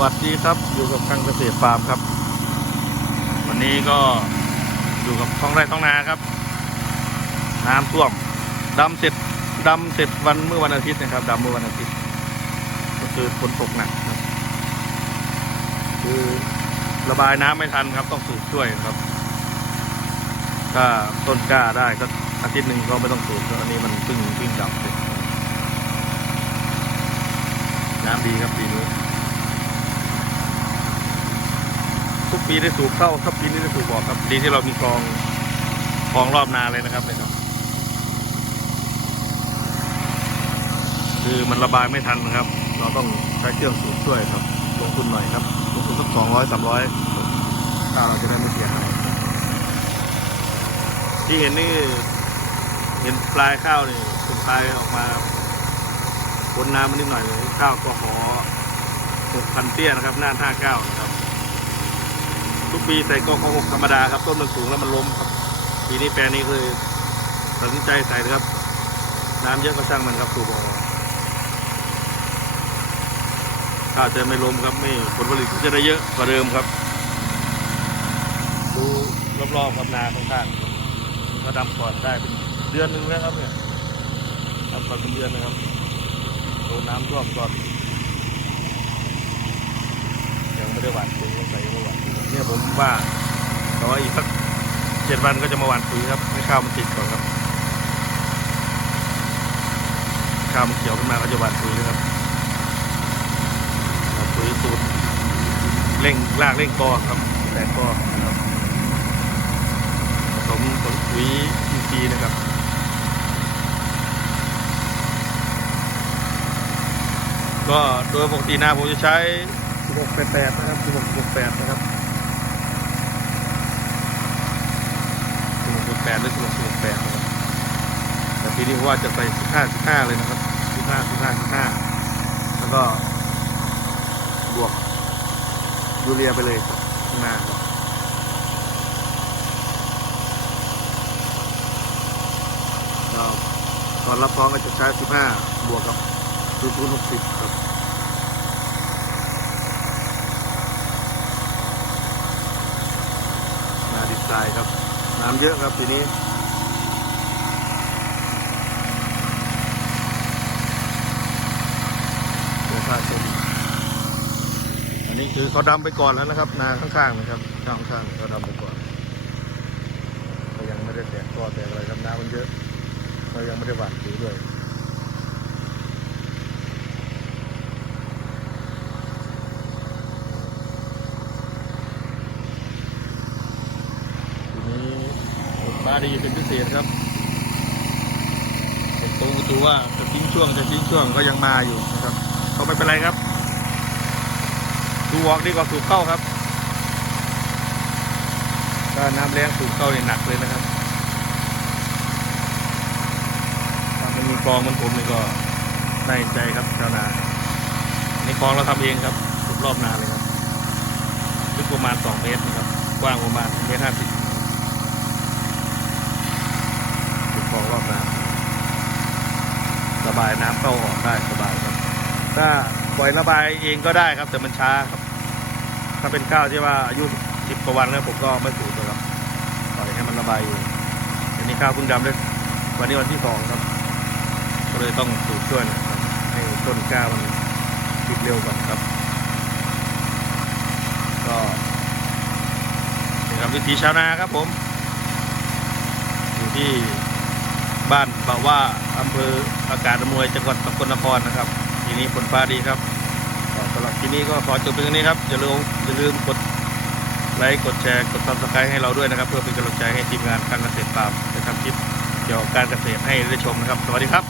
วัสดีครับอยู่กับทางเกษตรฟาร์มครับ วันนี้ก็อยู่กับท้องไร่ท้องนาครับ น้ำท่วมดำเสร็จดำเสร็จวันเมื่อวันอาทิตย์นะครับดำเมื่อวันอาทิตย์ ก็คือฝนตกหนักครับ คือระบายน้ำไม่ทันครับ ต้องสูบช่วยครับ ถ้าต้นกล้าได้ก็อาทิตย์หนึ่งก็ไม่ต้องสูบแล้วอันนี้มันพิ่งพิ่งดำเสร็จน้ำดีครับปีนี้ ทุกปีได้สูบเข้าครับปีนี้ได้สูบออกครับดีที่เรามีกองกองรอบนาเลยนะครับเนี่ยครับ คือมันระบายไม่ทันนะครับ เราต้องใช้เครื่องสูบช่วยครับ ลงทุนหน่อยครับลงทุนสักสองร้อยสามร้อยข้าวเราจะได้ไม่เสียหายที่เห็นนี่เห็นปลายข้าวนี่เป็นปลายออกมาพ้นน้ำมันนิดหน่อยเลยข้าวก็ขอหกพันเตี้ยนะครับ หน้าห้าเก้านะครับ ทุกปีใส่กองของหกธรรมดาครับต้นมันสูงแล้วมันล้มครับปีนี้แปลงนี้คือตัดสินใจใส่นะครับ น้ำเยอะก็ช่างมันครับสูบออกถ้าจะไม่ล้มครับไม่ผลผลิตก็จะได้เยอะกว่าเดิมครับ ดูรอบๆครับนาข้างๆก็ดำก่อนได้เป็นเดือนหนึ่งแล้วครับเนี่ยดำก่อนเป็นเดือนนะครับโดนน้ำท่วมก่อนยังไม่ได้หว่านปุ๋ยยังใส่ยังไม่หว่าน ปุ๋ยเนี่ว่าอีกสักเจ็ดวันก็จะมาหว่านปุ๋ยครับให้ข้าวมันติดก่อนครับข้าวมันเขียวขึ้นมาก็จะหว่านปุ๋ยนะครับปุ๋ยสูตรเร่งรากเร่งกอครับแต่กอครับผสมผลปุ๋ยอินทรีย์นะครับก็โดยปกตินาผมจะใช้1688นะครับ1668นะครับ 1668หรือ1668นะครับแต่ปีนี้ผมว่าจะใส่15 15เลยนะครับ15 15 15แล้วก็บวกยูเรียไปเลยครับข้างหน้าครับก็ตอนรับท้องก็จะใช้15บห้าบวกกับศูนย์หกสิบครับนาดินทรายครับ น้ำเยอะครับทีนี้เดี๋ยวพาชมอันนี้คือเขาดำไปก่อนแล้วนะครับ นาข้างๆนะครับข้างๆเขาดำไปก่อนก็ยังไม่ได้แตกก็แตกอะไรครับน้ำมันเยอะเรายังไม่ได้หว่านปุ๋ยด้วย ทีนี้ฝน ฟ้าดีเป็นพิเศษครับผมตูตูว่าจะทิ้งช่วงจะทิ้งช่วงก็ยังมาอยู่นะครับก็ไม่เป็นไรครับสูออกดีกว่าสูบเข้าครับถ้าน้ำแรงสูบเข้าเนี่ยหนักเลยนะครับถ้ามันมีคลองมันผมนี่ก็ได้ใจครับชาวนาในคลองเราทำเองครับสุดรอบนาเลยครับลึกประมาณสองเมตรนะครับกว้างประมาณเมตรห้าสิบ เป็นคลองรอบนาระ บายน้ำเข้าออกได้สบายครับ ถ้าปล่อยระบายเองก็ได้ครับ แต่มันช้าครับ ถ้าเป็นข้าวที่ว่าอายุสิบกว่าวันแล้วผมก็ไม่สูบเลยครับปล่อยให้มันระบายอยู่อันนี้ข้าวเพิ่งดำได้วันนี้วันที่สองครับ ก็เลยต้องสูบช่วยนะครับให้ต้นก้ามันติดเร็วก่อนครับ ก็เป็นครับวิถีชาวนาครับผม อยู่ที่ บ้านบ่าว่าอำเภออากาศอำนวยจังหวัดสกลนครนะครับทีนี้ฝนฟ้าดีครับสำหรับที่นี้ก็ขอจบเพียงเท่านี้ครับอย่าลืมอย่าลืมกดไลค์กดแชร์กดซับสไครต์ให้เราด้วยนะครับ เพื่อเป็นกำลังใจให้ทีมงานการเกษตรตามจะทำคลิปเกี่ยวกับการเกษตรให้ได้ชมนะครับ สวัสดีครับ